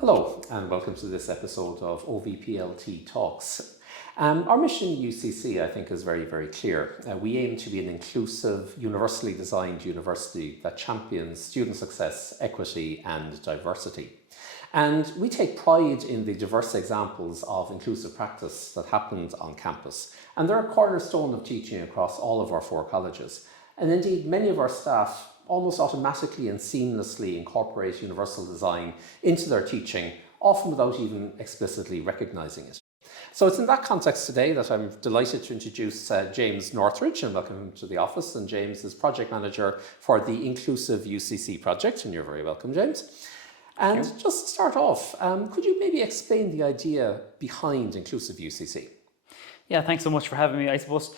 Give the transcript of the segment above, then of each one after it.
Hello and welcome to this episode of OVPLT Talks. Our mission at UCC, I think, is very, very clear. We aim to be an inclusive, universally designed university that champions student success, equity and diversity. And we take pride in the diverse examples of inclusive practice that happens on campus. And they're a cornerstone of teaching across all of our 4 colleges. And indeed, many of our staff almost automatically and seamlessly incorporate universal design into their teaching, often without even explicitly recognising it. So it's in that context today that I'm delighted to introduce James Northridge and welcome him to the office. And James is project manager for the Inclusive UCC project, and you're very welcome, James. And just to start off, could you maybe explain the idea behind Inclusive UCC? Yeah, thanks so much for having me. I suppose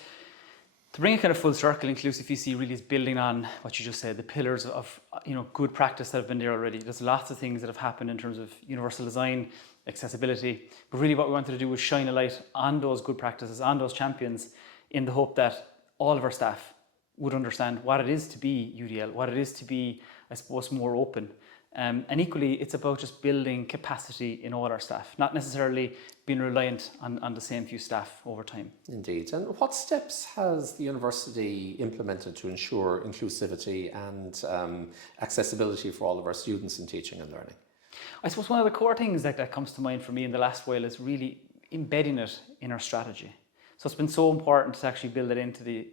to bring it kind of full circle, Inclusive UCC really is building on what you just said, the pillars of good practice that have been there already. There's lots of things that have happened in terms of universal design, accessibility, but really what we wanted to do was shine a light on those good practices, on those champions, in the hope that all of our staff would understand what it is to be UDL, what it is to be, I suppose, more open. And equally, it's about just building capacity in all our staff, not necessarily being reliant on the same few staff over time. Indeed. And what steps has the university implemented to ensure inclusivity and accessibility for all of our students in teaching and learning? I suppose one of the core things that comes to mind for me in the last while is really embedding it in our strategy. So it's been so important to actually build it into the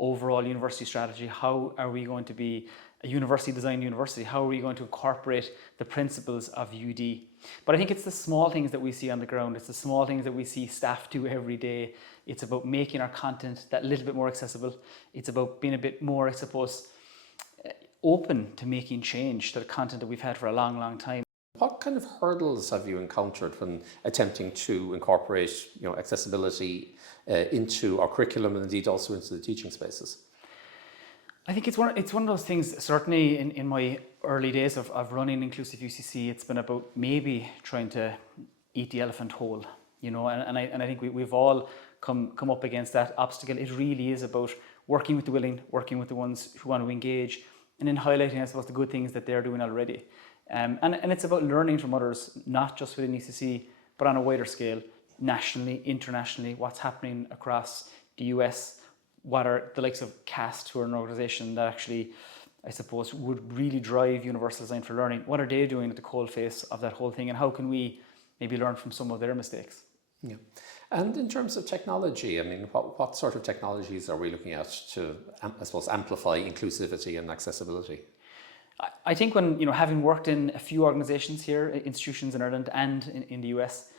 overall university strategy. How are we going to be a university designed university? How are we going to incorporate the principles of UD? But I think it's the small things that we see on the ground. It's the small things that we see staff do every day. It's about making our content that little bit more accessible. It's about being a bit more, I suppose, open to making change to the content that we've had for a long, long time. What kind of hurdles have you encountered when attempting to incorporate accessibility into our curriculum and indeed also into the teaching spaces? I think it's one of those things, certainly in my early days of running Inclusive UCC, it's been about maybe trying to eat the elephant whole, and I think we've all come up against that obstacle. It really is about working with the willing, working with the ones who want to engage, and then highlighting, I suppose, the good things that they're doing already. And it's about learning from others, not just within UCC, but on a wider scale, nationally, internationally, what's happening across the US. What are the likes of CAST, who are an organisation that actually, I suppose, would really drive universal design for learning? What are they doing at the coalface of that whole thing, and how can we maybe learn from some of their mistakes? Yeah. And in terms of technology, I mean, what sort of technologies are we looking at to, I suppose, amplify inclusivity and accessibility? I think when, having worked in a few organisations here, institutions in Ireland and in the US,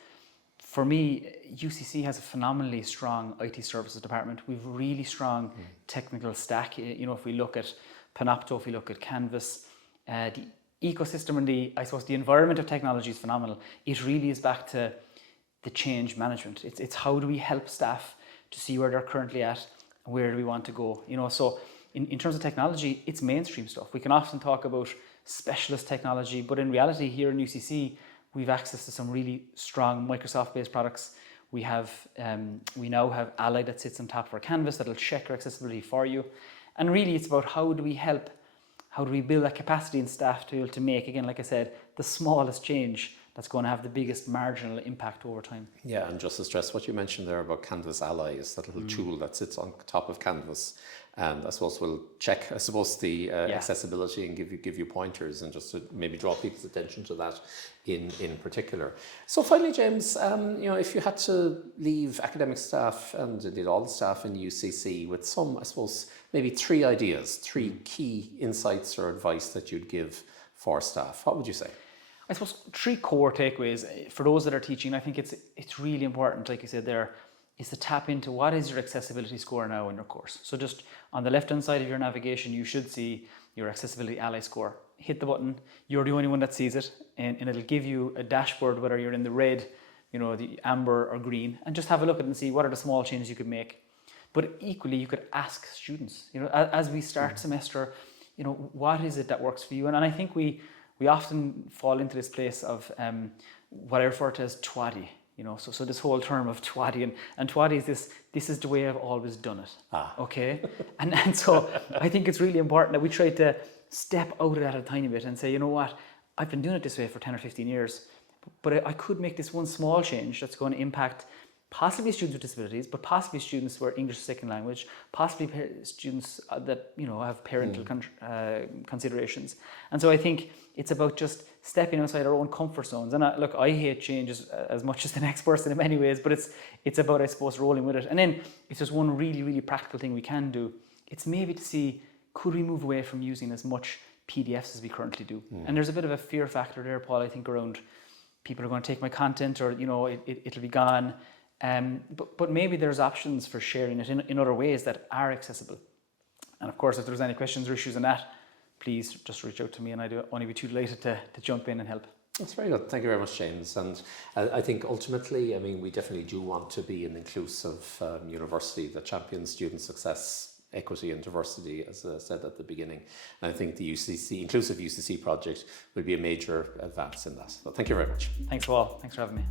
for me, UCC has a phenomenally strong IT services department. We've really strong technical stack. If we look at Panopto, if we look at Canvas, the ecosystem and the environment of technology is phenomenal. It really is back to the change management. It's how do we help staff to see where they're currently at and where do we want to go. So in terms of technology, it's mainstream stuff. We can often talk about specialist technology, but in reality here in UCC, we've access to some really strong Microsoft-based products. We now have Ally that sits on top of our Canvas that'll check our accessibility for you. And really it's about how do we build that capacity in staff to be able to make, again, like I said, the smallest change that's going to have the biggest marginal impact over time. Yeah, and just to stress what you mentioned there about Canvas Ally is that little tool that sits on top of Canvas. And I suppose we'll check, the accessibility and give you pointers, and just to maybe draw people's attention to that in particular. So finally, James, if you had to leave academic staff and indeed all the staff in UCC with some, maybe 3 ideas, 3 key insights or advice that you'd give for staff, what would you say? I suppose 3 core takeaways for those that are teaching. I think it's really important, like you said there, is to tap into what is your accessibility score now in your course. So just on the left-hand side of your navigation, you should see your Accessibility Ally score. Hit the button, you're the only one that sees it, and it'll give you a dashboard, whether you're in the red, the amber or green, and just have a look at it and see what are the small changes you could make. But equally, you could ask students, as we start semester, what is it that works for you? And I think we often fall into this place of what I refer to as twaddy. So this whole term of Twadi, and Twadi is this is the way I've always done it. Okay? and so I think it's really important that we try to step out of that a tiny bit and say, you know what, I've been doing it this way for 10 or 15 years, but I could make this one small change that's going to impact possibly students with disabilities, but possibly students who are English as a second language, possibly students that have parental considerations. And so I think it's about just stepping outside our own comfort zones. And look, I hate changes as much as the next person in many ways, but it's about, I suppose, rolling with it. And then if there's one really, really practical thing we can do, it's maybe to see, could we move away from using as much PDFs as we currently do? And there's a bit of a fear factor there, Paul, I think, around people are going to take my content, or it'll be gone. But maybe there's options for sharing it in other ways that are accessible. And of course, if there's any questions or issues on that, please just reach out to me, and I'd only be too delighted to jump in and help. That's very good. Thank you very much, James. And I think ultimately, we definitely do want to be an inclusive university that champions student success, equity and diversity, as I said at the beginning. And I think the Inclusive UCC project will be a major advance in that. So thank you very much. Thanks, Paul. Thanks for having me.